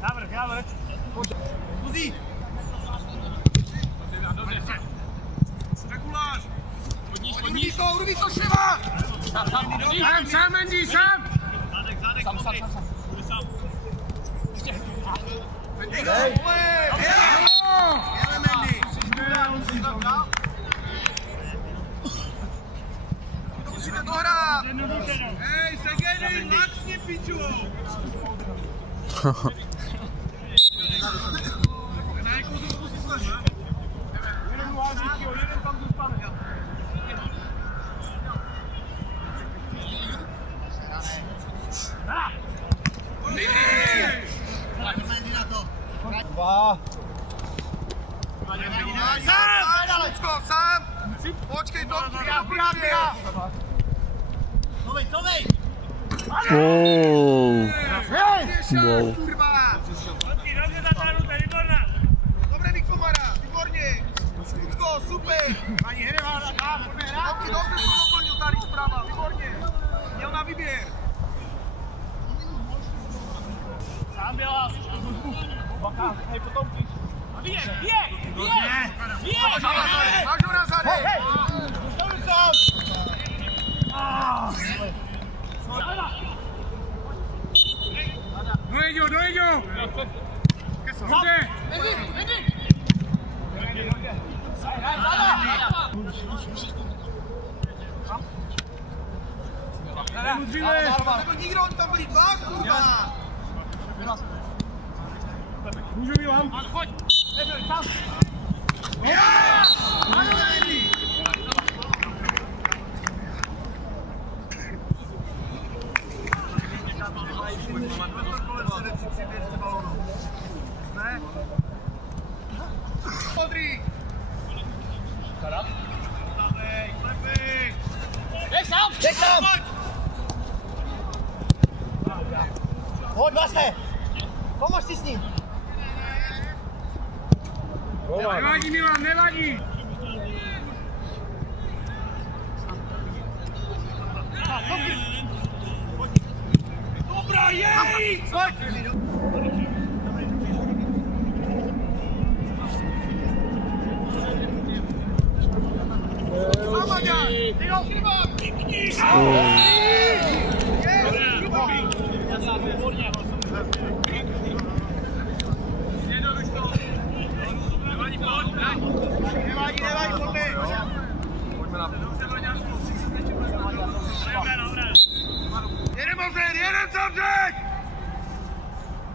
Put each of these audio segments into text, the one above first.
Návrh. Zuzí! Regulář! Urví to, Ševa! Sám, Mendy, sám! Sám. Jele, Mendy! Musíte to hrát! Hej, Segedy, laxně, piču! Na jakou to musí snažit? Jeden tam zůstane. Dva. Sám! Počkej, to běhá! Tovej! Wow. Dobré, Nikomara, výborně! Lucko, super! Dobře to doplnil tady zprava, výborně! Měl na výběr! Sám byla! Hej, potom ty! Běh! Máš ho na zady! Postavu sám! Dojď ho! Dobře! Nikdo, oni tam byli dva, kurva! Můžu Milan? Pojď! Tam! Modrý! Dej tam! Pojď, Vaste! Pomož si s ním! Nevadí, Milan, nevadí! Dobrá, jej! Pojď! Jeden Zábřeh!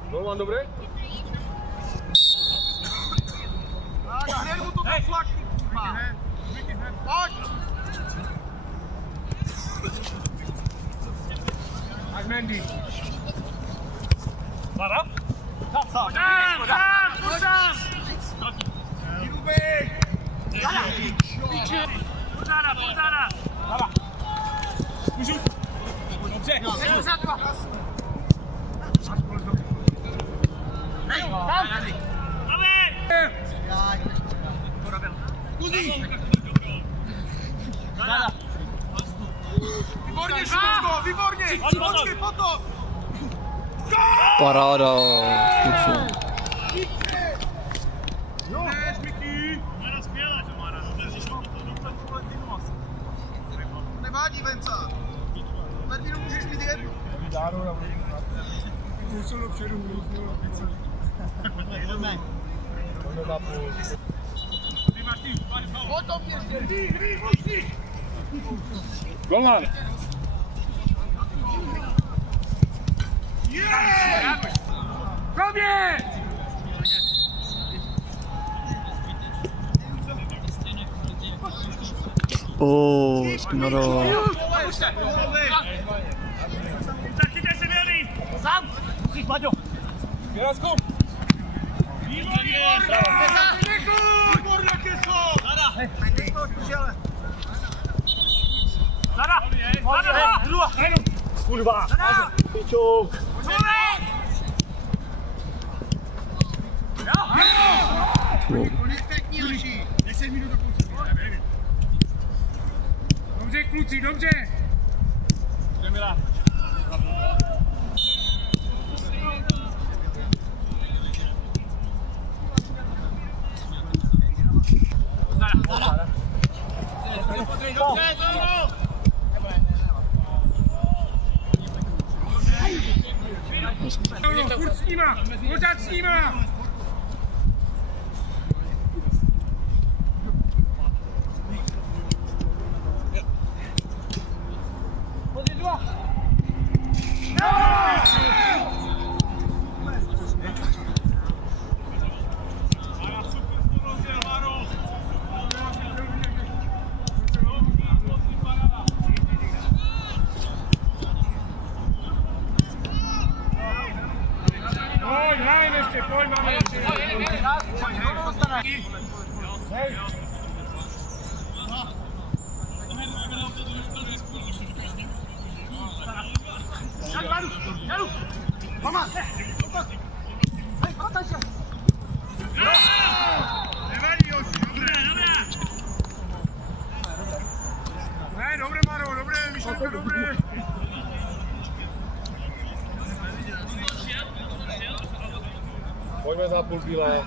Golman dobrý? Tak, hned mu to ten flak. Pojď! Až Mendy. Vara? Podám! Jubej! Podára! Vara! Můžu? Dobře! Hej, tam! Kuzí! Výborně, Šucko, výborně! Počkej, potom! Paráda! Jdeš, Miky! Nevádí, Venca! Ledvinu můžeš mít jednu. Musel dopředu, Jedeme. Potom ještě, hry, kluci! Golman! Komě! Spinara. Zachyťte se, Vělý! Sám! Musíš, Paťo! Věrazku! Výborná Keso! Zada! Zada! Kurva! Zada! Pičuk! Perfektní, Liší! 10 minut do konce. Dobře, kluci, dobře! Jdeme. Furt s nima, pořád s nima. Pojďme za půl bílé.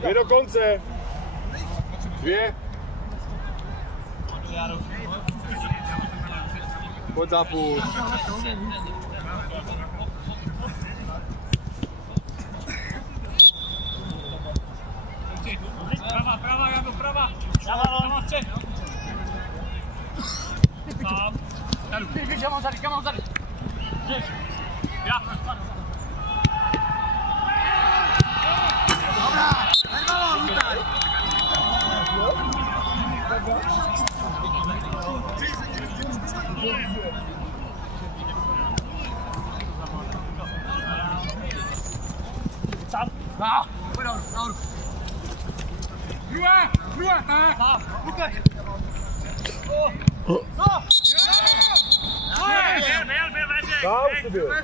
Dvě do konce. Dvě. Pojď za půl. Prava, Jano, prava. Prava, střed. Běž, já mám tady. Běž. Já. Dobrá, ten balón, lutaj. Pojď nahoru. Druhá, tak. Lukaj. Dál jsi byl.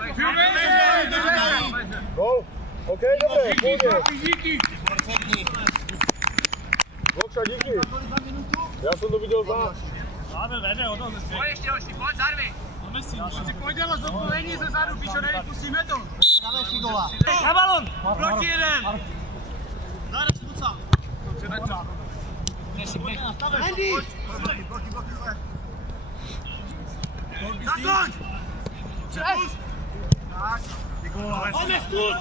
Gol. OK, dobré, půjde. Lokša, díky. Já jsem to viděl zvlášť. Pojď ještě hoši, pojď zarvi. Pojď dělat zodpovědní ze zádu, píšo, pustíme to. Dáme Šigola. Na balon, proti jeden. Zádeš Muca. Andy. Zakoň. Přepust. Tak. On je stůl.